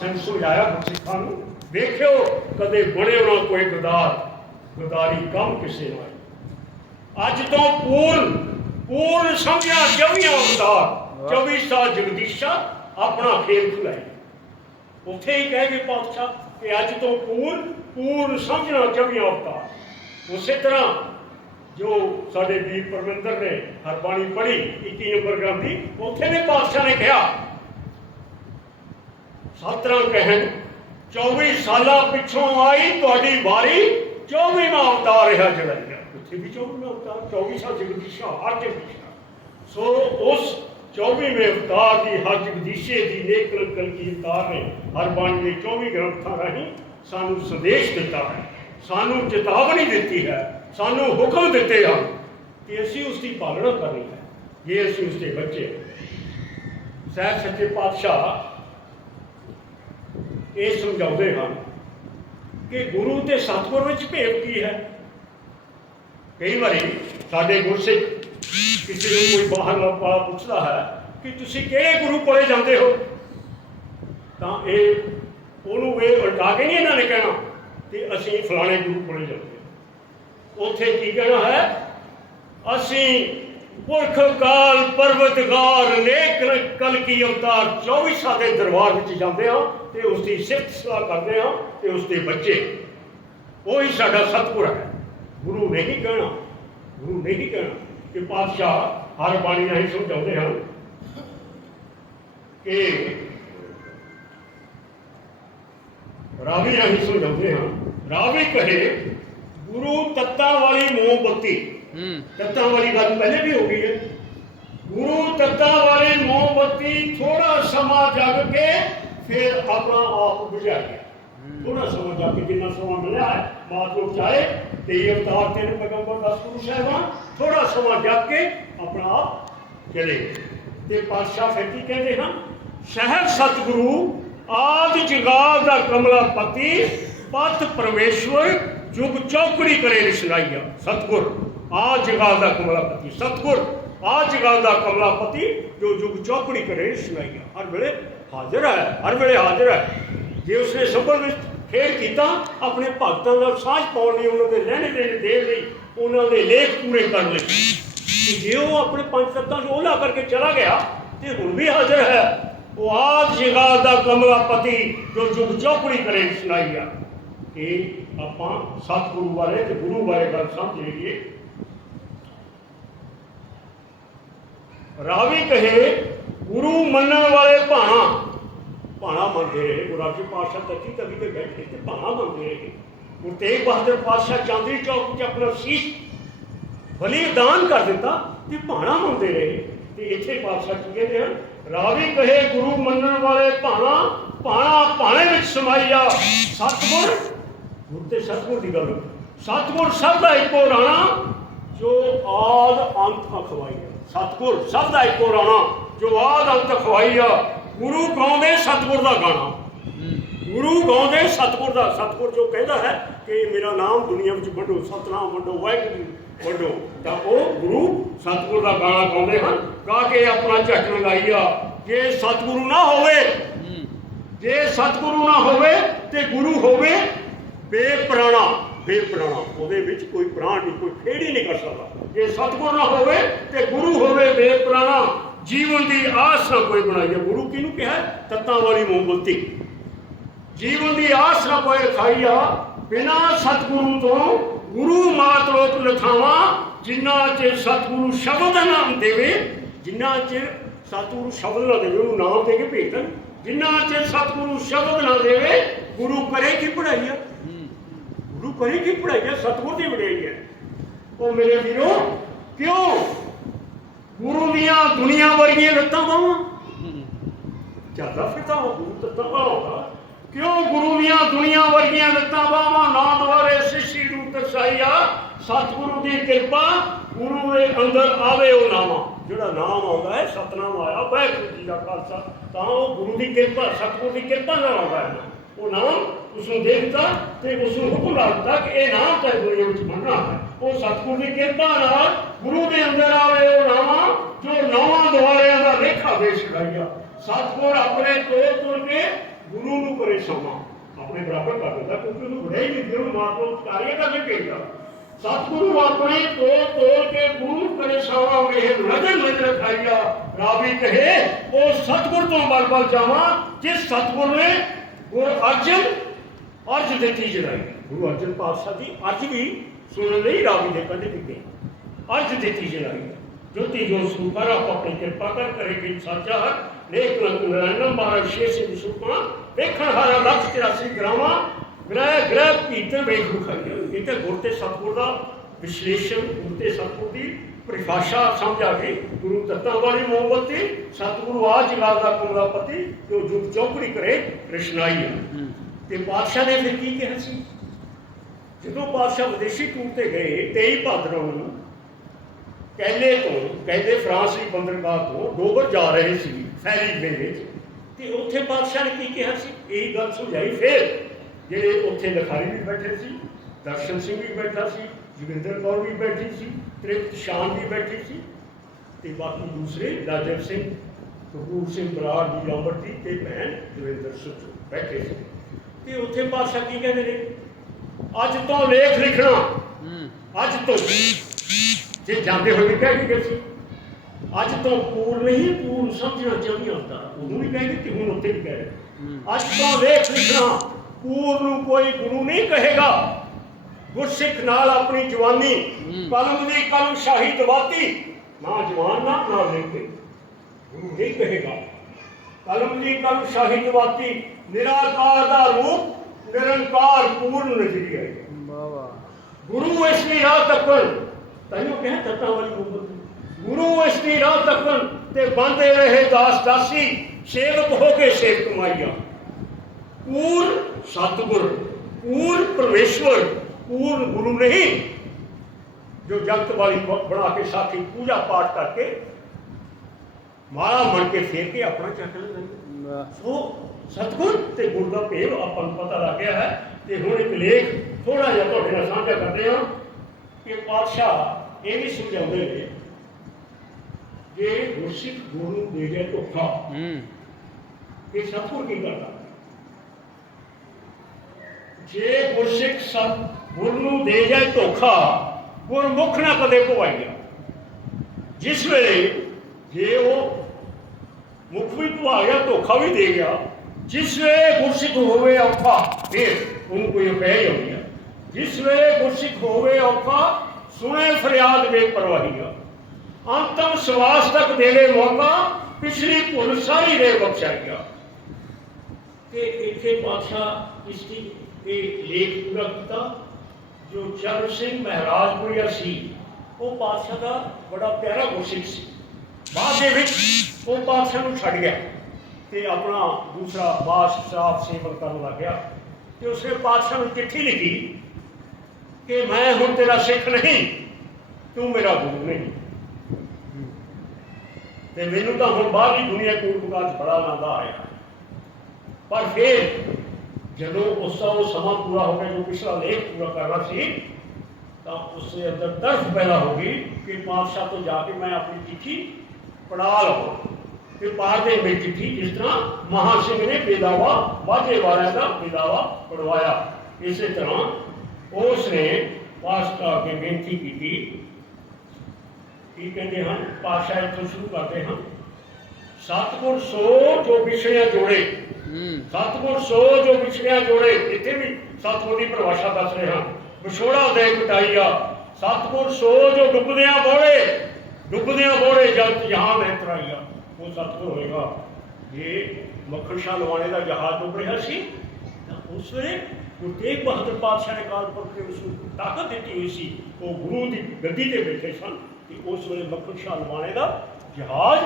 ਸਿੰਘ ਸਮਝਾਇਆ ਗੁਰਸਿੱਖਾਂ ਨੂੰ। ਵੇਖਿਓ ਕਦੇ ਬਣੇ ਉਹਨਾਂ ਕੋਈ ਗਦਾਰ ਗਦਾਰੀ ਕੰਮ ਕਿਸੇ ਨੂੰ ਆਈ ਅੱਜ ਤੋਂ ਪੂਰਨ ਪੂਰਨ ਸਮਝਿਆ ਜਵੀਆਂ ਅਵਤਾਰ 24 ਸਾਲ ਜਗਦੀਸ਼ਾ ਆਪਣਾ ਖੇਲ ਖੁਲਾਈ ਉੱਥੇ ਹੀ ਕਹਿ ਗਏ ਪਾਤਸ਼ਾਹ ਕਿ ਅੱਜ ਤੋਂ ਪੂਰਨ ਪੂਰਨ ਸਮਝਣਾ ਜਵੀਆਂ ਅਵਤਾਰ ਉਸੇ ਤਰ੍ਹਾਂ ਜੋ ਸਾਡੇ ਵੀਰ ਪਰਮਿੰਦਰ ਨੇ ਹਰਬਾਣੀ ਪੜ੍ਹੀ 21 ਨੰਬਰ ਗ੍ਰੰਥ ਉੱਥੇ ਵੀ ਪਾਤਸ਼ਾਹ ਨੇ ਕਿਹਾ ਸਤਰਾਂ ਕਹਿਣ 24 ਸਾਲਾਂ ਪਿੱਛੋਂ ਆਈ ਤੁਹਾਡੀ ਵਾਰੀ 24ਵਾਂ ਅਵਤਾਰ ਰਿਹਾ ਜਲਾਇਆ ਉੱਥੇ ਵੀ 24ਵਾਂ ਅਵਤਾਰ 24 ਸਾਲ ਜਗਦੀਸ਼ਾ, ਹਰ ਜਗਦੀਸ਼ਾ। ਸੋ ਉਸ 24ਵੇਂ ਅਵਤਾਰ ਦੀ, ਹਰ ਜਗਦੀਸ਼ੇ ਦੀ ਨੇਕ ਕਲਕੀ ਅਵਤਾਰ ਨੇ, ਹਰ ਬਾਣੀ ਦੇ 24 ਗ੍ਰੰਥਾਂ ਰਾਹੀਂ ਸਾਨੂੰ ਸੰਦੇਸ਼ ਦਿੱਤਾ ਹੈ। ਸਾਨੂੰ ਚੇਤਾਵਨੀ ਦਿੱਤੀ ਹੈ, ਸਾਨੂੰ ਹੁਕਮ ਦਿੱਤੇ ਹਨ ਕਿ ਅਸੀਂ ਉਸ ਦੀ ਪਾਲਣਾ ਕਰਨੀ ਹੈ। ਜੇ ਅਸੀਂ ਉਸ ਦੇ ਬੱਚੇ ਹਾਂ। ਸੱਚੇ ਪਾਤਸ਼ਾਹ ਇਹ ਸਮਝਾਉਂਦੇ ਹਨ ਕਿ ਗੁਰੂ ਤੇ ਸਤਿਗੁਰ ਵਿੱਚ ਭੇਦ ਕੀ ਹੈ? ਕਈ ਵਾਰੀ ਸਾਡੇ ਗੁਰਸਿੱਖ ਕਿਸੇ ਨੂੰ ਕੋਈ ਬਾਹਰ ਵਾਲਾ ਪੁੱਛਦਾ ਹੈ ਕਿ ਤੁਸੀਂ ਕਿਹੜੇ ਗੁਰੂ ਕੋਲੇ ਜਾਂਦੇ ਹੋ? ਤਾਂ ਇਹ ਉਹਨੂੰ ਇਹ ਉਲਟਾ ਕੇ ਨਹੀਂ ਇਹਨਾਂ ਨੇ ਕਹਿਣਾ ਕਿ ਅਸੀਂ ਫਲਾਣੇ ਗੁਰੂ ਕੋਲੇ ਜਾਂਦੇ ਹਾਂ। ਉੱਥੇ ਕੀ ਕਹਿਣਾ ਹੈ? ਅਸੀਂ ਪੁਰਖ ਕਾਲ ਪਰਵਤਗਾਰ ਨੇਕ ਕਲ ਕੀ ਅਵਤਾਰ 24 ਦੇ ਦਰਬਾਰ ਵਿੱਚ ਜਾਂਦੇ ਹਾਂ ਤੇ ਉਸ ਦੀ ਸਿਫਤ ਸਲਾਹ ਕਰਦੇ ਹਾਂ ਤੇ ਉਸ ਦੇ ਬੱਚੇ। ਉਹੀ ਸਾਡਾ ਸਤਿਗੁਰ ਹੈ। ਗੁਰੂ ਨਹੀਂ ਕਹਿਣਾ, ਗੁਰੂ ਨਹੀਂ ਕਹਿਣਾ ਕਿ ਪਾਤਸ਼ਾਹ ਹਰ ਬਾਣੀ ਰਾਹੀਂ ਸਮਝਾਉਂਦੇ ਹਨ ਕਿ ਰਾਵੀ ਰਾਹੀਂ ਸਮਝਾਉਂਦੇ ਹਾਂ ਰਾਵੀ ਕਹੇ, ਗੁਰੂ ਤੱਤਾਂ ਵਾਲੀ ਮੋਮਬੱਤੀ। ਹੂੰ। ਤੱਤਾਂ ਵਾਲੀ ਗੱਲ ਪਹਿਲੇ ਵੀ ਹੋ ਗਈ ਹੈ। ਗੁਰੂ ਤੱਤਾਂ ਵਾਲੀ ਮੋਮਬੱਤੀ ਥੋੜਾ ਸਮਾਂ ਜਗ ਕੇ ਫਿਰ ਆਪਣਾ ਆਪ ਬੁਝਾ ਗਿਆ। ਥੋੜਾ ਸਮਾਂ ਜਗ ਕੇ ਜਿੰਨਾ ਸਮਾਂ ਮਿਲਿਆ ਹੈ ਮਾਤ ਲੋਕ ਚਾਹੇ ਤੇ ਇਹ ਅਵਤਾਰ ਤੇਰੇ ਪੈਗੰਬਰ ਦਸ ਗੁਰੂ ਸਾਹਿਬਾਨ ਥੋੜਾ ਸਮਾਂ ਜਗ ਕੇ ਆਪਣਾ ਆਪ ਚਲੇ। ਤੇ ਪਾਤਸ਼ਾਹ ਫਿਰ ਕੀ ਕਹਿੰਦੇ ਹਨ? ਸਹਿਬ ਸਤਿਗੁਰੂ ਆਦ ਜਗਾਲ ਦਾ ਕਮਲਾ ਪਤੀ ਪਤ ਪਰਮੇਸ਼ਵਰ ਜੁਗ ਚੌਕੜੀ ਕਰੇ ਰਿਸ਼ਨਾਈਆ ਸਤਿਗੁਰ। ਆ ਜਗਾਲ ਦਾ ਕਮਲਾਪਤੀ ਸਤਿਗੁਰ ਆ ਜਗਾਲ ਦਾ ਕਮਲਾਪਤੀ ਜੋ ਜੁਗ ਚੌਕੜੀ ਕਰੇ ਰਿਸ਼ਨਾਈਆ ਹਰ ਵੇਲੇ ਹਾਜ਼ਰ ਹੈ ਹਰ ਵੇਲੇ ਹਾਜ਼ਰ ਹੈ ਜੇ ਉਸਨੇ ਸੰਭਲ ਵਿੱਚ ਖੇਡ ਕੀਤਾ ਆਪਣੇ ਭਗਤਾਂ ਨਾਲ ਸਾਂਝ ਪਾਉਣ ਲਈ ਉਹਨਾਂ ਦੇ ਲੈਣੇ ਦੇਣੇ ਦੇਣ ਲਈ ਉਹਨਾਂ ਦੇ ਲੇਖ ਪੂਰੇ ਕਰਨ ਲਈ ਕਿ ਜੇ ਉਹ ਆਪਣੇ ਪੰਜ ਤੱਤਾਂ ਨੂੰ ਉਹਲਾ ਕਰਕੇ ਚਲਾ ਗਿਆ ਤੇ ਹੁਣ ਵੀ ਹਾਜ਼ਰ ਹੈ ਉਹ ਆਦ ਜਗਾਲ ਦਾ ਕਮਲਾਪਤੀ ਜੋ ਜੁਗ ਚੌਕੜੀ ਕਰੇ ਸੁਣਾਈਆ ਕਿ ਆਪਾਂ ਸਤਿਗੁਰੂ ਬਾਰੇ ਤੇ ਗੁਰੂ ਬਾਰੇ ਗੱਲ ਸਮਝ ਲਈਏ ਰਾਵੀ ਕਹੇ ਗੁਰੂ ਮੰਨਣ ਵਾਲੇ ਭਾਣਾ ਭਾਣਾ ਮੰਨਦੇ ਰਹੇ ਗੁਰੂ ਰਾਜੀ ਪਾਤਸ਼ਾਹ ਤੱਕੀ ਤਵੀ ਤੇ ਬੈਠੇ ਤੇ ਭਾਣਾ ਮੰਨਦੇ ਰਹੇ ਗੁਰੂ ਤੇਗ ਬਹਾਦਰ ਪਾਤਸ਼ਾਹ ਚਾਂਦਨੀ ਚੌਕ 'ਚ ਆਪਣਾ ਸੀਸ ਬਲੀਦਾਨ ਕਰ ਦਿੱਤਾ ਤੇ ਭਾਣਾ ਮੰਨਦੇ ਰਹੇ ਤੇ ਇੱਥੇ ਪਾਤਸ਼ਾਹ ਕੀ ਕਹਿੰਦੇ ਹਨ ਰਾਵੀ ਕਹੇ ਗੁਰੂ ਮੰਨਣ ਵਾਲੇ ਭਾਣਾ ਭਾਣਾ ਭਾਣੇ ਵਿੱਚ ਸਮਾਈਆ ਸਤਿਗੁਰ ਗੁਰ ਤੇ ਸਤਿਗੁਰ ਦੀ ਗੱਲ ਸਤਿਗੁਰ ਸਭ ਦਾ ਇੱਕੋ ਰਾਣਾ ਜੋ ਆਦ ਅੰਤ ਅਖਵਾਈਆ ਸਤਿਗੁਰ ਸਭ ਦਾ ਇੱਕੋ ਰਾਣਾ। ਜੋ ਆਦ ਅੰਤ ਅਖਵਾਈਆ ਗੁਰੂ ਗਾਉਂਦੇ ਸਤਿਗੁਰ ਦਾ ਗਾਣਾ। ਗੁਰੂ ਗਾਉਂਦੇ ਸਤਿਗੁਰ ਦਾ। ਸਤਿਗੁਰ ਜੋ ਕਹਿੰਦਾ ਹੈ ਕਿ ਮੇਰਾ ਨਾਮ ਦੁਨੀਆ ਵਿੱਚ ਵੰਡੋ ਸਤਨਾਮ ਵੰਡੋ ਵਾਹਿਗੁਰੂ ਵੰਡੋ। ਤਾਂ ਉਹ ਗੁਰੂ ਸਤਿਗੁਰ ਦਾ ਗਾਣਾ ਗਾਉਂਦੇ ਹਨ। ਗਾ ਕੇ ਆਪਣਾ ਝੱਟ ਲਗਾਈਆ ਜੇ ਸਤਿਗੁਰੂ ਨਾ ਹੋਵੇ ਜੇ ਸਤਿਗੁਰੂ ਨਾ ਹੋਵੇ ਤੇ ਗੁਰੂ ਹੋਵੇ ਬੇਪ੍ਰਾਣਾ। ਬੇਪ੍ਰਾਣਾ ਉਹਦੇ ਵਿੱਚ ਕੋਈ ਪ੍ਰਾਣ ਨਹੀਂ, ਕੋਈ ਖੇੜ ਹੀ ਨਹੀਂ ਕਰ ਸਕਦਾ। ਜੇ ਸਤਿਗੁਰ ਨਾ ਹੋਵੇ ਤੇ ਗੁਰੂ ਹੋਵੇ ਬੇਪ੍ਰਾਣਾ ਜੀਵਨ ਦੀ ਆਸ ਨਾ ਕੋਈ ਬਣਾਈਏ। ਗੁਰੂ ਕਿਹਨੂੰ ਕਿਹਾ ਹੈ? ਤੱਤਾਂ ਵਾਲੀ ਮੋਮਬੱਤੀ। ਜੀਵਨ ਦੀ ਆਸ ਨਾ ਕੋਈ ਖਾਈਆ ਬਿਨਾ ਸਤਿਗੁਰੂ ਤੋਂ ਗੁਰੂ ਮਾਤ ਲੋਕ ਲਖਾਵਾ, ਜਿੰਨਾ ਚਿਰ ਸਤਿਗੁਰੂ ਸ਼ਬਦ ਨਾਮ ਦੇਵੇ, ਜਿੰਨਾ ਚਿਰ ਸਤਿਗੁਰੂ ਸ਼ਬਦ ਨਾ ਦੇਵੇ, ਉਹਨੂੰ ਨਾਮ ਦੇ ਕੇ ਭੇਜਣ ਜਿੰਨਾ ਚਿਰ ਸਤਿਗੁਰੂ ਸ਼ਬਦ ਨਾ ਦੇਵੇ, ਗੁਰੂ ਕਰੇ ਕੀ ਪੜਾਈਆ ਗੁਰੂ ਕਰੇ ਕੀ ਪੜਾਈਆ ਸਤਿਗੁਰ ਦੀ ਵਡਿਆਈ ਹੈ ਉਹ ਮੇਰੇ ਵੀਰੋ ਕਿਉਂ ਗੁਰੂ ਦੀਆਂ ਦੁਨੀਆ ਵਰਗੀਆਂ ਲੱਤਾਂ ਬਾਹਾਂ ਚੱਲਦਾ ਫਿਰਦਾ ਉਹ ਗੁਰੂ ਤੱਤਾਂ ਬਾਹਾਂ ਕਿਉਂ ਗੁਰੂ ਦੀਆਂ ਦੁਨੀਆ ਵਰਗੀਆਂ ਲੱਤਾਂ ਬਾਹਾਂ ਨਾ ਦੁਆਰੇ ਸਿੱਸ਼ੀ ਨੂੰ ਦਰਸਾਈਆ ਸਤਿਗੁਰੂ ਦੀ ਕਿਰਪਾ ਗੁਰੂ ਦੇ ਅੰਦਰ ਆਵੇ ਉਹ ਨਾਮਾ ਜਿਹੜਾ ਨਾਮ ਆਉਂਦਾ ਹੈ ਸਤਨਾਮ ਆਇਆ ਵਾਹਿਗੁਰੂ ਜੀ ਦਾ ਖਾਲਸਾ ਤਾਂ ਉਹ ਗੁਰੂ ਦੀ ਕਿਰਪਾ ਸਤਿਗੁਰੂ ਦੀ ਕਿਰਪਾ ਨਾਲ ਆਉਂਦਾ ਹੈ ਉਹ ਨਾਮ ਉਸ ਨੂੰ ਦੇ ਦਿੱਤਾ ਤੇ ਉਸ ਨੂੰ ਹੁਕਮ ਲਾ ਦਿੱਤਾ ਕਿ ਇਹ ਨਾਮ ਤਾਂ ਦੁਨੀਆ ਵਿੱਚ ਮੰਨਣਾ ਹੈ ਉਹ ਸਤਿਗੁਰੂ ਦੀ ਕਿਰਪਾ ਨਾਲ ਗੁਰੂ ਦੇ ਅੰਦਰ ਆਵੇ ਉਹ ਨਾਮਾ ਜੋ ਨੌਵਾਂ ਦੁਆਰਿਆਂ ਦਾ ਲੇਖਾ ਦੇ ਛੜਾਈਆ ਸਤਿਗੁਰ ਆਪਣੇ ਤੋਰ ਤੁਰ ਕੇ ਗੁਰੂ ਨੂੰ ਸਮਾਂ ਆਪਣੇ ਬਰਾਬਰ ਕਰ ਦਿੰਦਾ ਕਿਉਂਕਿ ਉਹਨੂੰ ਵਡਿਆਈ ਦਿੰਦੀ ਉਹਨੂੰ ਮਾਰੋ ਕਾਰਿਆ ਦਾ ਨਹੀਂ ਕਹਿੰਦਾ ਸਤਿਗੁਰੂ ਆਪਣੇ ਕੋਲ ਕੋਲ ਕੇ ਗੁਰੂ ਕਰੇ ਸਵਾ ਵੇਹ ਨਜ਼ਰ ਨਜ਼ਰ ਖਾਈਆ ਰਾਵੀ ਕਹੇ ਉਹ ਸਤਿਗੁਰ ਤੋਂ ਬਲ ਬਲ ਜਾਵਾਂ ਜਿਸ ਸਤਿਗੁਰ ਨੇ ਗੁਰ ਅਰਜਨ ਅਰਜ ਦਿੱਤੀ ਜਲਾਈ ਗੁਰੂ ਅਰਜਨ ਪਾਤਸ਼ਾਹ ਦੀ ਅਰਜ ਵੀ ਸੁਣਨ ਲਈ ਰਾਵੀ ਦੇ ਕੰਨ ਟਿਕੇ। ਅਰਜ ਦਿੱਤੀ ਜਲਾਈ ਜੋਤੀ ਜੋ ਆਪ ਆਪਣੀ ਕਿਰਪਾ ਕਰ ਕਰੇਗੀ ਸਾਚਾ ਹਰ। ਨੇਕ ਲੰਗ ਨਰਨਮ ਮਹਾਰਾਜ ਸ਼ੇਰ ਸਿੰਘ ਸੁਪਾ ਵੇਖਣ ਹਾਰਾ ਲੱਖ 84 ਗ੍ਰਾਮਾਂ। ਗ੍ਰਹਿ ਗ੍ਰਹਿ ਭੀਤਰ ਵੇਖ ਵਿਖਾਈਆ ਇਹ ਤੇ ਗੁਰ ਤੇ ਸਤਿਗੁਰ ਦਾ ਵਿਸ਼ਲੇਸ਼ਣ ਗੁਰ ਤੇ ਸਤਿਗੁਰ ਦੀ ਪਰਿਭਾਸ਼ਾ ਸਮਝਾ ਕੇ ਗੁਰੂ ਤੱਤਾਂ ਵਾਲੀ ਮੋਹਬਤੀ ਸਤਿਗੁਰੂ ਆ ਜਗਾਲ ਦਾ ਕਮਲਾਪਤੀ ਜੋ ਜੁਗ ਚੌਕੜੀ ਕਰੇ ਰਸ਼ਨਾਈ ਆ। ਤੇ ਬਾਦਸ਼ਾਹ ਨੇ ਫਿਰ ਕੀ ਕਿਹਾ ਸੀ? ਜਦੋਂ ਬਾਦਸ਼ਾਹ ਵਿਦੇਸ਼ੀ ਟੂਰ ਤੇ ਗਏ 23 ਭਾਦਰੋਂ ਨੂੰ ਕੈਲੇ ਤੋਂ ਕੈਲੇ ਫਰਾਂਸੀ ਬੰਦਰਗਾਹ ਤੋਂ ਡੋਬਰ ਜਾ ਰਹੇ ਸੀ ਫੈਰੀ ਦੇ ਵਿੱਚ। ਤੇ ਉੱਥੇ ਬਾਦਸ਼ਾਹ ਨੇ ਕੀ ਕਿਹਾ ਸੀ? ਇਹ ਗੱਲ ਸਮਝਾਈ ਫਿਰ ਜਿਹੜੇ ਉੱਥੇ ਲਖਾਰੀ ਵੀ ਬੈਠੇ ਸੀ ਦਰਸ਼ਨ ਸਿੰਘ ਵੀ ਬੈਠਾ ਸੀ ਜੋਗਿੰਦਰ ਕੌਰ ਵੀ ਬੈਠੀ ਸੀ ਤ੍ਰਿਪਤ ਸ਼ਾਨ ਵੀ ਬੈਠੀ ਸੀ ਤੇ ਬਾਕੀ ਦੂਸਰੇ ਰਾਜਰ ਸਿੰਘ ਕਪੂਰ ਸਿੰਘ ਬਰਾੜ ਦੀ ਲੰਬਰਤੀ ਤੇ ਭੈਣ ਦਵਿੰਦਰ ਸੁੱਚੂ ਬੈਠੇ ਸੀ। ਤੇ ਉੱਥੇ ਬਾਦਸ਼ਾਹ ਕੀ ਕਹਿੰਦੇ ਨੇ? ਅੱਜ ਤੋਂ ਲੇਖ ਲਿਖਣਾ। ਅੱਜ ਤੋਂ ਜੇ ਜਾਂਦੇ ਹੋਏ ਵੀ ਕਹਿ ਗਏ ਸੀ। ਅੱਜ ਤੋਂ ਪੂਰ ਨਹੀਂ ਪੂਰ ਸਮਝਣਾ ਚਾਹੀਦਾ ਹੁੰਦਾ। ਉਦੋਂ ਵੀ ਕਹਿ ਦਿੱਤੀ ਹੁਣ ਉੱਥੇ ਵੀ ਕਹਿ ਰਹੇ। ਅੱਜ ਤੋਂ ਲੇਖ ਲਿਖਣਾ। ਪੂਰ ਨੂੰ ਕੋਈ ਗੁਰੂ ਨਹੀਂ ਕਹੇਗਾ। ਗੁਰਸਿੱਖ ਨਾਲ ਆਪਣੀ ਜਵਾਨੀ ਕਲਮ ਦੀ ਕਲਮ ਸ਼ਾਹੀ ਦਵਾਤੀ ਨਾ ਜਵਾਨ ਨਾ ਨਾ ਲਿਖੇ ਗੁਰੂ ਨਹੀਂ ਕਹੇਗਾ। ਕਲਮ ਦੀ ਕਲਮ ਸ਼ਾਹੀ ਦਵਾਤੀ ਨਿਰਾਕਾਰ ਦਾ ਰੂਪ ਨਿਰੰਕਾਰ ਪੂਰਨ ਨਜ਼ਰੀ ਹੈ। ਗੁਰੂ ਇਸ ਦੀ ਰਾਹ ਤੱਕਣ ਤੈਨੂੰ ਕਹਿ ਤੱਤਾਂ ਵਾਲੀ ਗੁਰਬਤ ਗੁਰੂ ਇਸ ਦੀ ਰਾਹ ਤੱਕਣ ਤੇ ਬੰਦੇ ਰਹੇ ਦਾਸ ਦਾਸੀ ਸੇਵਕ ਹੋ ਕੇ ਸੇਵ ਕਮਾਈਆ। ਪੂਰ ਸਤਿਗੁਰ ਪੂਰ ਪਰਮੇਸ਼ਵਰ ਪੂਰ ਗੁਰੂ ਨਹੀਂ ਜੋ ਜਗਤ ਵਾਲੀ ਬ- ਬਣਾ ਕੇ ਸਾਖੀ ਪੂਜਾ ਪਾਠ ਕਰਕੇ ਮਾਲਾ ਮਣ ਕੇ ਫੇਰ ਕੇ ਆਪਣਾ ਚੱਕ ਲੈਂਦੇ ਸੋ ਸਤਿਗੁਰ ਤੇ ਗੁਰ ਦਾ ਭੇਵ ਆਪਾਂ ਨੂੰ ਪਤਾ ਲੱਗ ਗਿਆ ਹੈ ਤੇ ਹੁਣ ਇੱਕ ਲੇਖ ਥੋੜਾ ਜਿਹਾ ਤੁਹਾਡੇ ਨਾਲ ਸਾਂਝਾ ਕਰਦੇ ਹਾਂ ਕਿ ਪਾਤਸ਼ਾਹ ਇਹ ਵੀ ਸਮਝਾਉਂਦੇ ਨੇ ਜੇ ਗੁਰਸਿੱਖ ਗੁਰੂ ਨੂੰ ਦੇ ਜਾਏ ਧੋਖਾ ਇਹ ਸਤਿਗੁਰ ਕੀ ਕਰਦਾ ਜੇ ਗੁਰਸਿੱਖ ਸਤ ਗੁਰ ਨੂੰ ਦੇ ਜਾਏ ਧੋਖਾ ਗੁਰਮੁਖ ਨਾ ਕਦੇ ਭਵਾਈਆ ਜਿਸ ਵੇਲੇ ਜੇ ਉਹ ਮੁਖ ਵੀ ਭਵਾ ਗਿਆ, ਧੋਖਾ ਵੀ ਦੇ ਗਿਆ, ਜਿਸ ਵੇਲੇ ਗੁਰਸਿੱਖ ਹੋਵੇ ਔਖਾ, ਫਿਰ ਉਹਨੂੰ ਕੋਈ ਉਪਾਅ ਹੀ ਹੋ ਜਿਸ ਵੇਲੇ ਗੁਰਸਿੱਖ ਹੋਵੇ ਔਖਾ, ਸੁਣੇ ਫਰਿਆਦ ਬੇਪਰਵਾਹੀਆ ਅੰਤਮ ਸਵਾਸ ਤੱਕ ਦੇਵੇ ਮੌਕਾ, ਪਿਛਲੀ ਭੁੱਲ ਸਾਰੀ ਦੇ ਬਖਸ਼ਾਈਆ ਤੇ ਇੱਥੇ ਪਾਤਸ਼ਾਹ ਇਸ ਦੀ ਇਹ ਲੇਖ ਪੂਰਾ ਕੀਤਾ। ਜੋ ਚਰਨ ਸਿੰਘ ਮਹਾਰਾਜਪੁਰੀਆ ਸੀ, ਉਹ ਪਾਤਸ਼ਾਹ ਦਾ ਬੜਾ ਪਿਆਰਾ ਗੁਰਸਿੱਖ ਸੀ। ਬਾਅਦ ਦੇ ਵਿੱਚ ਉਹ ਪਾਤਸ਼ਾਹ ਨੂੰ ਛੱਡ ਗਿਆ ਤੇ ਆਪਣਾ ਦੂਸਰਾ ਬਾਸ ਸਾਹਿਬ ਸੇਵਕ ਕਰਨ ਲੱਗ ਗਿਆ ਤੇ ਉਸਨੇ ਪਾਤਸ਼ਾਹ ਨੂੰ ਚਿੱਠੀ ਲਿਖੀ ਕਿ ਮੈਂ ਹੁਣ ਤੇਰਾ ਸਿੱਖ ਨਹੀਂ, ਤੂੰ ਮੇਰਾ ਗੁਰੂ ਨਹੀਂ। ਤੇ ਮੈਨੂੰ ਤਾਂ ਹੁਣ ਬਾਹਰਲੀ ਦੁਨੀਆ ਕੋਲ ਬੁਗਾਤ ਬੜਾ ਆਨੰਦ ਆ ਰਿਹਾ। ਪਰ ਫਿਰ ਜਦੋਂ ਉਸ ਦਾ ਉਹ ਸਮਾਂ ਪੂਰਾ ਹੋ ਗਿਆ, ਜੋ ਪਿਛਲਾ ਲੇਖ ਪੂਰਾ ਕਰਨਾ ਸੀ, ਤਾਂ ਉਸ ਦੇ ਅੰਦਰ ਤਰਫ ਪੈਦਾ ਹੋ ਗਈ ਕਿ ਪਾਤਸ਼ਾਹ ਤੋਂ ਜਾ ਕੇ ਮੈਂ ਆਪਣੀ ਚਿੱਠੀ ਪੜਾ ਲਵਾਂ। ਤੇ ਪਾਰ ਦੇ ਵਿੱਚ ਚਿੱਠੀ ਜਿਸ ਤਰ੍ਹਾਂ ਮਹਾ ਸਿੰਘ ਨੇ ਬੇਦਾਵਾ, ਵਾਜੇ ਵਾਲਿਆਂ ਦਾ ਬੇਦਾਵਾ ਪੜਵਾਇਆ ਇਸੇ ਤਰ੍ਹਾਂ ਉਸ ਨੇ ਪਾਤਸ਼ਾਹ ਅੱਗੇ ਬੇਨਤੀ ਕੀਤੀ। ਕੀ ਕਹਿੰਦੇ ਹਨ? ਪਾਤਸ਼ਾਹ ਇੱਥੋਂ ਸ਼ੁਰੂ ਕਰਦੇ ਹਨ। ਸਤਿਗੁਰ ਸੋ ਜੋ ਵਿਛੜਿਆ ਜੋੜੇ। ਸਤਿਗੁਰ ਸੋ ਜੋ ਵਿਛੜਿਆ ਜੋੜੇ, ਇੱਥੇ ਵੀ ਸਤਿਗੁਰ ਦੀ ਪਰਿਭਾਸ਼ਾ ਦੱਸ ਰਹੇ। ਵਿਛੋੜਾ ਦੇ ਕਟਾਈਆ ਸਤਿਗੁਰ ਸੋ ਜੋ ਡੁੱਬਦਿਆਂ ਬੋੜੇ ਡੁੱਬਦਿਆਂ ਬੋੜੇ ਜਗਤ ਜਹਾਂ ਮੈਂ ਤਰਾਈਆ, ਉਹ ਸਤਿਗੁਰ ਹੋਏਗਾ। ਜੇ ਮੱਖਣ ਸ਼ਾਹ ਲਵਾਣੇ ਦਾ ਜਹਾਜ਼ ਡੁੱਬ ਰਿਹਾ ਸੀ, ਤਾਂ ਉਸ ਵੇਲੇ ਗੁਰੂ ਤੇਗ ਬਹਾਦਰ ਪਾਤਸ਼ਾਹ ਨੇ ਕਾਲ ਪੁਰਖ ਕੇ ਉਸ ਨੂੰ ਤਾਕਤ ਦਿੱਤੀ ਹੋਈ ਸੀ। ਉਹ ਗੁਰੂ ਦੀ ਗੱਦੀ ਤੇ ਬੈਠੇ ਸਨ ਤੇ ਉਸ ਵੇਲੇ ਮੱਖਣ ਸ਼ਾਹ ਲਵਾਣੇ ਦਾ ਜਹਾਜ਼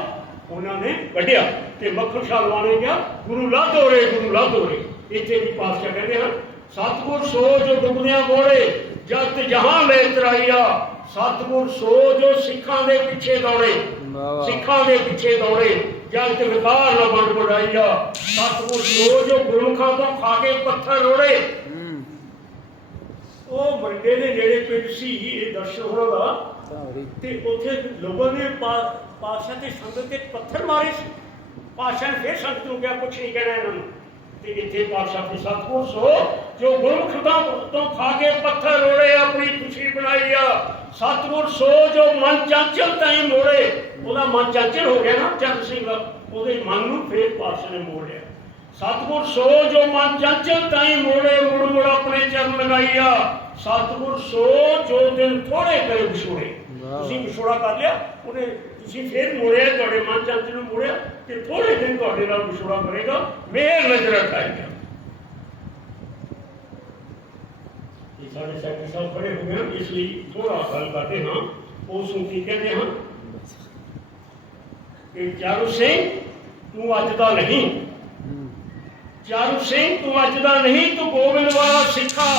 ਉਹਨਾਂ ਨੇ ਕੱਢਿਆ ਤੇ ਮੱਖਣ ਸ਼ਾਹ ਲਵਾਣੇ ਗਿਆ ਗੁਰੂ ਲਾਧੋ ਰੇ ਗੁਰੂ ਲਾਧੋ ਰੇ ਇੱਥੇ ਵੀ ਪਾਤਸ਼ਾਹ ਕਹਿੰਦੇ ਹਨ ਸਤਿਗੁਰ ਸੋ ਜੋ ਡੁੱਬਦਿਆਂ ਮੋੜੇ ਜਗਤ ਜਹਾਂ ਲੈ ਤਰਾਈਆ। ਸਤਿਗੁਰ ਸੋ ਜੋ ਸਿੱਖਾਂ ਦੇ ਪਿੱਛੇ ਦੌੜੇ ਸਿੱਖਾਂ ਦੇ ਪਿੱਛੇ ਦੌੜੇ ਜਗਤ ਵਿਕਾਰ ਨਾ ਵੰਡ ਵਡਾਈਆ ਸਤਿਗੁਰ ਸੋ ਜੋ ਗੁਰਮੁਖਾਂ ਤੋਂ ਖਾ ਕੇ ਪੱਥਰ ਰੋੜੇ। ਉਹ ਮੰਡੇ ਦੇ ਨੇੜੇ ਪਿੰਡ ਸੀ ਇਹ ਦਰਸ਼ਨ ਹੋਣਾ ਦਾ ਤੇ ਉੱਥੇ ਲੋਕਾਂ ਨੇ ਪਾ- ਤੇ ਸੰਗਤ ਤੇ ਪੱਥਰ ਮਾਰੇ ਸੀ। ਪਾਤਸ਼ਾਹ ਨੇ ਫਿਰ ਸੰਗਤ ਨੂੰ ਕਿਹਾ, ਕੁਛ ਨਹੀਂ ਕਹਿਣਾ ਇਹਨਾਂ ਨੂੰ। ਤੇ ਇੱਥੇ ਪਾਤਸ਼ਾਹ ਦੇ ਸਤਿਗੁਰ ਸੋ, ਜੋ ਗੁਰਮੁਖ ਤੋਂ ਤੋਂ ਖਾ ਕੇ ਪੱਥਰ ਰੋੜੇ, ਆਪਣੀ ਖੁਸ਼ੀ ਬਣਾਈ ਆ। ਸਤਿਗੁਰ ਸੋ, ਜੋ ਮਨ ਚਾਂਚਲ ਤਾਈ ਮੋੜੇ। ਉਹਦਾ ਮਨ ਚਾਂਚਲ ਹੋ ਗਿਆ ਨਾ, ਚੰਦ ਸਿੰਘ। ਦਾ ਉਹਦੇ ਮਨ ਨੂੰ ਫੇਰ ਪਾਤਸ਼ਾਹ ਨੇ ਮੋੜਿਆ ਸਤਿਗੁਰ ਸੋ, ਜੋ ਮਨ ਚਾਂਚਲ ਤਾਈ ਮੋੜੇ ਮੁੜ ਮੁੜ ਆਪਣੇ ਚਰਨ ਲਗਾਈਆ ਸਤਿਗੁਰ ਸੋ ਜੋ ਦਿਨ ਥੋੜੇ ਕਰੇ ਵਿਛੋੜੇ। ਤੁਸੀਂ ਵਿਛੋੜਾ ਕਰ ਲਿਆ ਉਹਨੇ ਤੁਸੀਂ ਫੇਰ ਮੋੜਿਆ ਤੁਹਾਡੇ ਮਨ ਚੰਚਲ ਨੂੰ ਮੋੜਿਆ ਤੇ ਥੋੜੇ ਦਿਨ ਤੁਹਾਡੇ ਨਾਲ ਵਿਛੋੜਾ ਕਰੇਗਾ ਮੇਰ ਨਜ਼ਰ ਰਖਾਏਗਾ। ਇਹ ਸਾਡੇ ਸੈਕਟਰੀ ਸਾਹਿਬ ਖੜੇ ਹੋ ਗਏ ਹਨ, ਇਸ ਲਈ ਥੋੜਾ ਗੱਲ ਕਰਦੇ ਹਾਂ। ਉਸ ਨੂੰ ਕੀ ਕਹਿੰਦੇ ਹਨ ਕਿ ਚਾਰੂ ਸਿੰਘ ਤੂੰ ਅੱਜ ਦਾ ਨਹੀਂ। ਚਾਰੂ ਸਿੰਘ ਤੂੰ ਅੱਜ ਦਾ ਨਹੀਂ ਤੂੰ ਗੋਬਿੰਦ ਵਾਲਾ ਸਿੱਖਾ।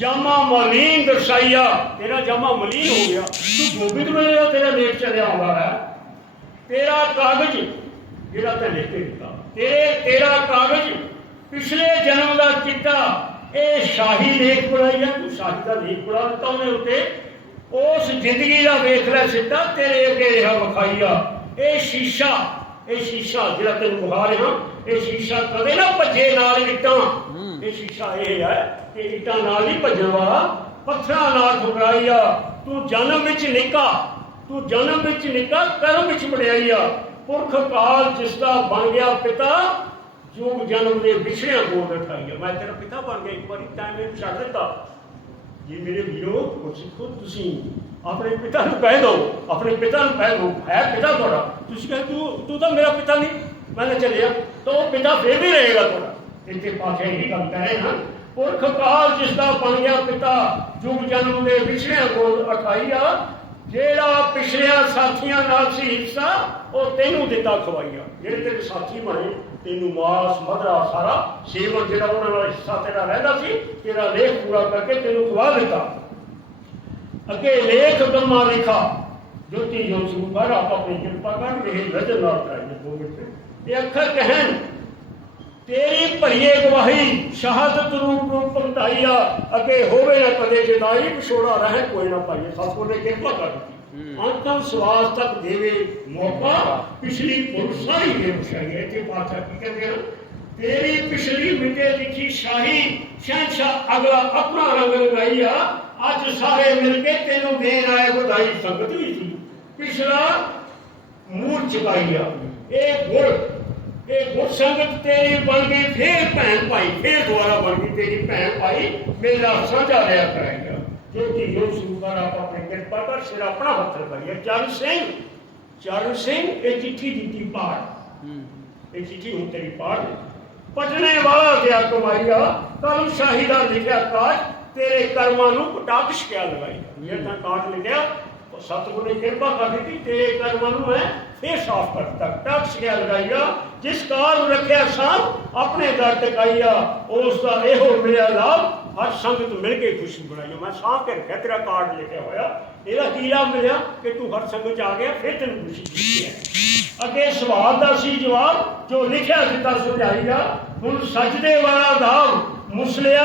ਜਾਮਾ ਮਲੀਨ ਦਰਸਾਈਆ। ਤੇਰਾ ਜਾਮਾ ਮਲੀਨ ਹੋ ਗਿਆ। ਤੂੰ ਗੋਬਿੰਦ ਦਾ ਤੇਰਾ ਲੇਖ ਚੱਲਿਆ ਆਉਂਦਾ ਹੈ ਤੇਰਾ ਕਾਗਜ਼ ਜਿਹੜਾ ਤੈਂ ਲਿਖ ਕੇ ਦਿੱਤਾ ਤੇਰੇ ਤੇਰਾ ਕਾਗਜ਼ ਪਿਛਲੇ ਜਨਮ ਦਾ ਚਿੱਟਾ ਇਹ ਸ਼ਾਹੀ ਲੇਖ ਬਣਾਈਆ ਤੂੰ ਸ਼ਾਹੀ ਦਾ ਲੇਖ ਬਣਾ ਦਿੱਤਾ ਉਹਨੇ ਉੱਤੇ। ਉਸ ਜ਼ਿੰਦਗੀ ਦਾ ਵੇਖ ਲੈ ਸਿੱਧਾ ਤੇਰੇ ਅੱਗੇ ਰਿਹਾ ਵਿਖਾਈਆ ਇਹ ਸ਼ੀਸ਼ਾ ਇਹ ਸ਼ੀਸ਼ਾ ਜਿਹੜਾ ਤੈਨੂੰ ਵਿਖਾ ਰਿਹਾ ਇਹ ਸ਼ੀਸ਼ਾ ਕਦੇ ਨਾ ਭੱਜੇ ਨਾਲ ਇੱਟਾਂ ਹੂੰ। ਇਹ ਸ਼ੀਸ਼ਾ ਇਹ ਹੈ ਕਿ ਇੱਟਾਂ ਨਾਲ ਹੀ ਭੱਜਣ। ਵਾਲਾ ਪੱਥਰਾਂ ਨਾਲ ਠੁਕਰਾਈਆ ਤੂੰ ਜਨਮ ਵਿੱਚ ਨਿੱਕਾ। ਤੂੰ ਜਨਮ ਵਿੱਚ ਨਿੱਕਾ, ਕਰਮ ਵਿੱਚ ਵਡਿਆਈਆ। ਪੁਰਖ ਕਾਲ ਜਿਸ ਦਾ ਬਣ ਗਿਆ ਪਿਤਾ ਜੋ ਜਨਮ ਦੇ ਵਿਛੜਿਆਂ ਗੋਦ ਉਠਾਈਆ ਮੈਂ ਤੇਰਾ ਪਿਤਾ ਬਣ ਗਿਆ, ਇੱਕ ਵਾਰੀ ਟਾਈਮ ਵਿੱਚ ਛੱਡ ਦਿੱਤਾ। ਜੀ ਮੇਰੇ ਵੀਰੋ, ਉਹ ਸਿੱਖੋ ਤੁਸੀਂ। ਆਪਣੇ ਪਿਤਾ ਨੂੰ ਕਹਿ ਦਿਓ ਆਪਣੇ ਪਿਤਾ ਨੂੰ ਕਹਿ ਦਿਓ ਹੈ ਪਿਤਾ ਤੁਹਾਡਾ? ਤੁਸੀਂ ਕਹੇ ਤੂੰ ਤੂੰ ਤਾਂ ਮੇਰਾ ਪਿਤਾ ਨਹੀਂ। ਮੈਂ ਤਾਂ ਚੱਲਿਆ। ਤਾਂ ਉਹ ਪਿਤਾ ਫੇਰ ਵੀ ਰਹੇਗਾ ਤੁਹਾਡਾ। ਇੱਥੇ ਪਾਛੇ ਹੀ ਗੱਲ ਕਰ ਰਹੇ ਹਾਂ ਪੁਰਖ ਕਾਲ ਜਿਸ ਦਾ ਬਣ ਪਿਤਾ ਜੁਗ ਜਨਮ ਦੇ ਵਿਛੜਿਆਂ ਗੋਦ ਉਠਾਈਆ ਜਿਹੜਾ ਪਿਛੜਿਆਂ ਸਾਥੀਆਂ ਨਾਲ ਸੀ ਹਿੱਸਾ, ਉਹ ਤੈਨੂੰ ਦਿੱਤਾ ਖਵਾਈਆ। ਜਿਹੜੇ ਤੇਰੇ ਸਾਥੀ ਬਣੇ, ਤੈਨੂੰ ਮਾਸ, ਮਧਰਾ, ਸਾਰਾ ਸੇਵਨ ਜਿਹੜਾ ਉਹਨਾਂ ਨਾਲ ਹਿੱਸਾ ਤੇਰਾ ਰਹਿੰਦਾ ਸੀ, ਤੇਰਾ ਲੇਖ ਪੂਰਾ ਕਰਕੇ ਤੈਨੂੰ ਖਵਾ ਦਿੱਤਾ। ਅੱਗੇ ਲੇਖ ਬ੍ਰਹਮਾ ਲਿਖਾ ਜੋਤੀ ਜੋ ਸੁਪਰ ਆਪ ਆਪਣੀ ਕਿਰਪਾ ਕਰ ਇਹ ਨਜ਼ਰ ਨਾ ਕਰਾਈਏ ਦੋ ਮਿੰਟ। ਇਹ ਅੱਖਰ ਕਹਿਣ ਤੇਰੀ ਭਰੀਏ ਗਵਾਹੀ ਸ਼ਹਾਦਤ ਰੂਪ ਰੂਪ ਪੰਤਾਈਆ ਅੱਗੇ ਹੋਵੇ ਨਾ ਕਦੇ ਜਦਾਈ ਵਿਛੋੜਾ ਰਹੇ ਕੋਈ ਨਾ ਪਾਈਏ ਸਤਿਗੁਰ ਨੇ ਕਿਰਪਾ ਕਰ ਦਿੱਤੀ ਹੂੰ। ਅੰਤਮ ਸਵਾਸ ਤੱਕ ਦੇਵੇ ਮੌਕਾ ਪਿਛਲੀ ਪੁਰ ਸਾਰੀ ਦੇ ਵਿਛਾਈ ਇੱਥੇ ਪਾਤਸ਼ਾਹ ਕੀ ਕਹਿੰਦੇ ਹਨ ਤੇਰੀ ਪਿਛਲੀ ਮਿਟੇ ਲਿਖੀ ਸ਼ਾਹੀ ਸ਼ਹਿਨਸ਼ਾਹ ਅਗਲਾ ਆਪਣਾ ਰੰਗ ਲਗਾਈਆ ਅੱਜ ਸਾਰੇ ਮਿਲ ਕੇ ਤੈਨੂੰ ਦੇਣ ਆਏ ਵਧਾਈ ਸੰਗਤ ਵੀ ਸੀ ਪਿਛਲਾ ਮੂਲ ਚੁਕਾਈਆ ਇਹ ਗੁਰ ਇਹ ਗੁਰ ਸੰਗਤ ਤੇਰੀ ਬਣ ਗਈ ਫੇਰ ਭੈਣ ਭਾਈ ਫੇਰ ਦੁਆਰਾ ਬਣ ਗਈ ਤੇਰੀ ਭੈਣ ਭਾਈ ਮੇਰਾ ਸਾਂਝਾ ਲਿਆ ਕਰਾਂਗਾ ਜੋਤੀ ਜੋ ਸੁੰਦਰ ਆਪ ਆਪਣੇ ਕਿਰਪਾ ਕਰ ਸਿਰ ਆਪਣਾ ਹੱਥ ਕਰੀਏ ਚਰਨ ਸਿੰਘ ਚਰਨ ਸਿੰਘ ਇਹ ਚਿੱਠੀ ਦਿੱਤੀ ਪਾੜ ਹੂੰ ਇਹ ਚਿੱਠੀ ਹੁਣ ਤੇਰੀ ਪਾੜ ਪਟਨੇ ਵਾਲਾ ਗਿਆ ਕਮਾਈਆ ਕਲ ਸ਼ਾਹੀ ਦਾ ਲਿਖਿਆ ਕਾਜ ਤੇਰੇ ਕਰਮਾਂ ਨੂੰ ਕਟਾਕਸ਼ ਕਿਆ ਲਗਾਈ ਇਹ ਤਾਂ ਕਾਜ ਲਿਖਿਆ ਉਹ ਸਤਿਗੁਰ ਨੇ ਕਿਰਪਾ ਕਰ ਦਿੱਤੀ ਤੇਰੇ ਕਰਮਾਂ ਨੂੰ ਮੈਂ ਫੇਰ ਸਾਫ਼ ਕਰ ਦਿੱਤਾ। ਕਟਾਕਸ਼ ਲਗਾਈਆ, ਜਿਸ ਕਾਰ ਰੱਖਿਆ ਸਾਹ ਆਪਣੇ ਦਰ ਟਿਕਾਈਆ ਉਸ ਦਾ ਇਹੋ ਮਿਲਿਆ ਲਾਭ, ਹਰ ਸੰਗਤ ਮਿਲ ਕੇ ਖੁਸ਼ੀ ਬਣਾਈ ਮੈਂ ਸਾਫ਼ ਕੇ ਰੱਖਿਆ ਤੇਰਾ ਕਾਰਡ ਲਿਖਿਆ ਹੋਇਆ, ਇਹਦਾ ਕੀ ਲਾਭ ਮਿਲਿਆ? ਕਿ ਤੂੰ ਹਰ ਸੰਗਤ ਚ ਆ ਗਿਆ, ਫਿਰ ਤੈਨੂੰ ਖੁਸ਼ੀ ਮਿਲਦੀ ਹੈ। ਅੱਗੇ ਸਵਾਲ ਦਾ ਸੀ ਜਵਾਬ, ਜੋ ਲਿਖਿਆ ਦਿੱਤਾ ਸੁਝਾਈਆ ਹੁਣ ਸਜਦੇ ਵਾਲਾ ਧਾਮ ਮੁਸਲਿਆ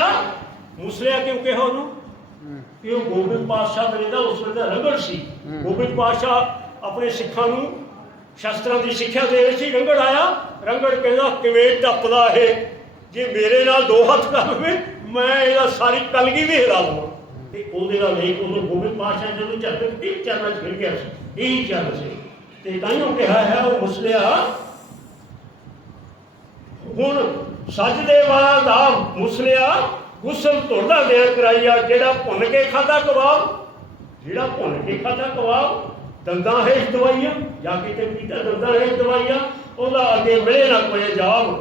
ਮੁਸਲਿਆ ਕਿਉਂ ਕਿਹਾ ਉਹਨੂੰ ਕਿ ਉਹ ਗੋਬਿੰਦ ਪਾਤਸ਼ਾਹ ਵੇਲੇ ਦਾ ਉਸ ਵੇਲੇ ਦਾ ਰੰਗੜ ਸੀ। ਗੋਬਿੰਦ ਪਾਤਸ਼ਾਹ ਆਪਣੇ ਸਿੱਖਾਂ ਨੂੰ ਸ਼ਸਤਰਾਂ ਦੀ ਸਿੱਖਿਆ ਦੇ ਰਹੇ ਸੀ ਰੰਗੜ ਆਇਆ ਰੰਗੜ ਕਹਿੰਦਾ ਕਿਵੇਂ ਟੱਪਦਾ ਇਹ? ਜੇ ਮੇਰੇ ਨਾਲ ਦੋ ਹੱਥ ਕਰ ਲਵੇ ਮੈਂ ਇਹਦਾ ਸਾਰੀ ਕਲਗੀ ਵੀ ਹਿਲਾ ਲਵਾਂ। ਤੇ ਉਹਦੇ ਨਾਲ ਲੇਖ ਉਦੋਂ ਗੋਬਿੰਦ ਪਾਤਸ਼ਾਹ ਜਦੋਂ ਝਲਕ ਦਿੱਤੀ ਚਰਨਾਂ 'ਚ ਗਿਰ ਗਿਆ ਸੀ ਇਹੀ ਚੱਲ ਸੀ। ਤੇ ਤਾਂ ਉਹ ਕਿਹਾ ਹੈ ਉਹ ਮੁਸਲਿਆ ਹੁਣ ਸਜਦੇ ਵਾਲਾ ਦਾ ਮੁਸਲਿਆ ਗੁਸਲ ਧੁਰਦਾ ਦੇ ਕਰਾਈਆ, ਜਿਹੜਾ ਭੁੰਨ ਕੇ ਖਾਦਾ ਕਬਾਬ, ਜਿਹੜਾ ਭੁੰਨ ਕੇ ਖਾਦਾ ਕਬਾਬ, ਦੰਦਾਂ ਹੈ ਦਵਾਈਆਂ, ਜਾ ਕੇ ਤੇ ਪੀਤਾ ਦੰਦਾਂ ਹੈ ਦਵਾਈਆਂ, ਉਹਦਾ ਅੱਗੇ ਮਿਲੇ ਨਾ ਕੋਈ ਜਾਬ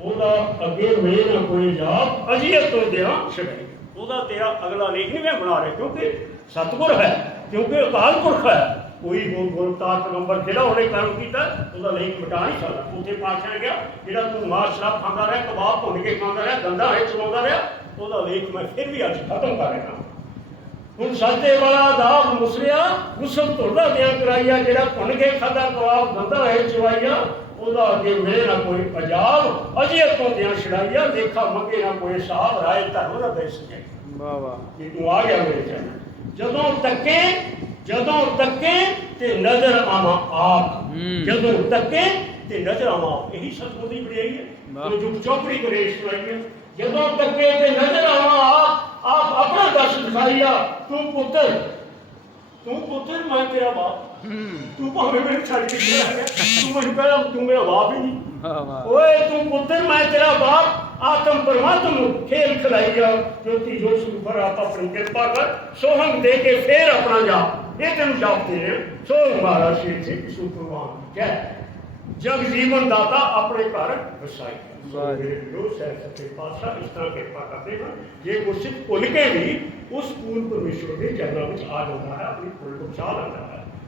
ਉਹਦਾ ਅੱਗੇ ਮਿਲੇ ਨਾ ਕੋਈ ਜਾਬ ਅਜੀਏ ਤੋਂ ਦਿਆਂ ਛੜਾਈ ਉਹਦਾ ਤੇਰਾ ਅਗਲਾ ਨਹੀਂ ਮੈਂ ਬਣਾ ਰਿਹਾ, ਕਿਉਂਕਿ ਸਤਿਗੁਰ ਹੈ, ਕਿਉਂਕਿ ਅਕਾਲ ਪੁਰਖ ਹੈ। ਕੋਈ ਹੋਰ ਗੁਰਤਾਰ ਪੈਗੰਬਰ ਜਿਹੜਾ ਉਹਨੇ ਕੰਮ ਕੀਤਾ ਉਹਦਾ ਲੇਖ ਮਿਟਾ ਨਹੀਂ ਸਕਦਾ। ਉੱਥੇ ਨੇ ਕਿਹਾ ਜਿਹੜਾ ਤੂੰ ਮਾਸ ਸ਼ਰਾਬ ਖਾਂਦਾ ਰਿਹਾ ਕਬਾਬ ਭੁੰਨ ਕੇ ਖਾਂਦਾ ਰਿਹਾ ਗੰਦਾ ਹੈ ਚਲਾਉਂਦਾ ਰਿਹਾ ਉਹਦਾ ਲੇਖ ਮੈਂ ਫਿਰ ਵੀ ਅੱਜ ਖਤਮ ਕਰ ਰਿਹਾ। ਹੁਣ ਸਾਦੇ ਵਾਲਾ ਦਾ ਮੁਸਰਿਆ ਗੁਸਲ ਧੁਰਦਾ ਦਿਆਂ ਕਰਾਈਆ ਜਿਹੜਾ ਭੁੰਨ ਕੇ ਖਾਦਾ ਕਬਾਬ ਗੰਦਾ ਹੈ ਚਵਾਈਆ ਉਹਦਾ ਅੱਗੇ ਮੇਰੇ ਨਾ ਕੋਈ ਅਜਾਬ ਅਜੇ ਤੋਂ ਦਿਆਂ ਛੜਾਈਆ ਦੇਖਾ ਮੰਗੇ ਨਾ ਕੋਈ ਸਾਹਬ ਰਾਏ ਧਰਮ ਦਾ ਦੇ ਸਕੇ ਵਾਹ ਵਾਹ। ਕਿ ਤੂੰ ਆ ਗਿਆ ਮੇਰੇ ਚਰਨ ਜਦੋਂ ਤੱਕੇ ਜਦੋਂ ਤੱਕੇ ਤੇ ਨਜ਼ਰ ਆਵਾਂ ਆਪ ਹੂੰ। ਜਦੋਂ ਤੱਕੇ ਤੇ ਨਜ਼ਰ ਆਵਾਂ ਆਪ। ਇਹੀ ਸਤਿਗੁਰ ਦੀ ਵਡਿਆਈ ਹੈ ਵਾਹ। ਉਹ ਜੁਗ ਚੌਪੜੀ ਕਰੇ ਸੁਣਾਈਆਂ ਜਦੋਂ ਤੱਕੇ ਤੇ ਨਜ਼ਰ ਆਵਾਂ ਆਪ ਆਪ ਆਪਣਾ ਦਸ ਦਿਖਾਈਆ ਤੂੰ ਪੁੱਤਰ ਤੂੰ ਪੁੱਤਰ ਮੈਂ ਤੇਰਾ ਬਾਪ ਹੂੰ ਤੂੰ ਭਾਵੇਂ ਮੈਨੂੰ ਛੱਡ ਕੇ ਚਲਾ ਗਿਆ ਤੂੰ ਮੈਨੂੰ ਕਹਿੰਦਾ ਤੂੰ ਮੇਰਾ ਬਾਪ ਹੀ ਨਹੀਂ ਵਾਹ ਵਾਹ ਓਏ ਤੂੰ ਪੁੱਤਰ ਮੈਂ ਤੇਰਾ ਬਾਪ ਆਤਮ ਪਰਮਾਤਮ ਨੂੰ ਖੇਲ ਖਿਲਾਈ ਜਾ ਜੋਤੀ ਜੋ ਸੁਰੂ ਪਰ ਆਪ ਆਪਣੀ ਕਿਰਪਾ ਕਰ ਸੋਹਣ ਦੇ ਕੇ ਫੇਰ ਆਪਣਾ ਜਾ ਇਹ ਤੈਨੂੰ ਜਾਪਦੇ ਨੇ ਸੋ ਮਹਾਰਾ ਸ਼ੇਰ ਸਿੰਘ ਸੁਪਰਵਾਨ ਜੈ ਜਗ ਜੀਵਨ ਦਾਤਾ ਆਪਣੇ ਘਰ ਵਸਾਈ ਵਾਹ ਜੀ। ਜੋ ਸਹਿ ਸੱਚੇ ਪਾਤਸ਼ਾਹ ਇਸ ਤਰ੍ਹਾਂ ਕਿਰਪਾ ਕਰਦੇ ਹਨ ਜੇ ਗੁਰਸਿੱਖ ਭੁੱਲ ਕੇ ਵੀ ਉਸ ਪੂਰਨ ਪਰਮੇਸ਼ਵਰ ਦੇ ਚਰਨਾਂ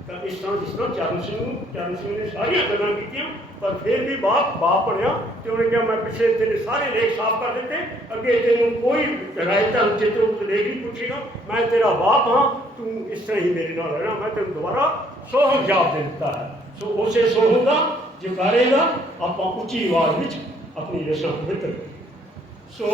ਤਾਂ ਇਸ ਤਰ੍ਹਾਂ ਜਿਸ ਤਰ੍ਹਾਂ ਚਰਨ ਸਿੰਘ ਨੂੰ ਚਰਨ ਸਿੰਘ ਨੇ ਸਾਰੀਆਂ ਗੱਲਾਂ ਕੀਤੀਆਂ, ਪਰ ਫਿਰ ਵੀ ਬਾਪ ਬਾਪ ਬਣਿਆ ਤੇ ਉਹਨੇ ਕਿਹਾ, ਮੈਂ ਪਿਛਲੇ ਤੇਰੇ ਸਾਰੇ ਲੇਖ ਸਾਫ਼ ਕਰ ਦਿੱਤੇ, ਅੱਗੇ ਤੈਨੂੰ ਕੋਈ ਰਾਇ ਧਰਮ ਚਿੱਤਰ ਉਪਦੇਸ਼ ਨਹੀਂ ਪੁੱਛੇਗਾ। ਮੈਂ ਤੇਰਾ ਬਾਪ ਹਾਂ, ਤੂੰ ਇਸ ਤਰ੍ਹਾਂ ਹੀ ਮੇਰੇ ਨਾਲ ਰਹਿਣਾ, ਮੈਂ ਤੈਨੂੰ ਦੁਬਾਰਾ ਸੋਹਣ ਜਾਪ ਦੇ ਦਿੱਤਾ ਹੈ। ਸੋ ਉਸੇ ਸੋਹਣ ਦਾ ਜਕਾਰੇ ਦਾ ਆਪਾਂ ਉੱਚੀ ਆਵਾਜ਼ ਵਿੱਚ ਆਪਣੀ ਰਸਮ ਪਵਿੱਤਰ ਸੋ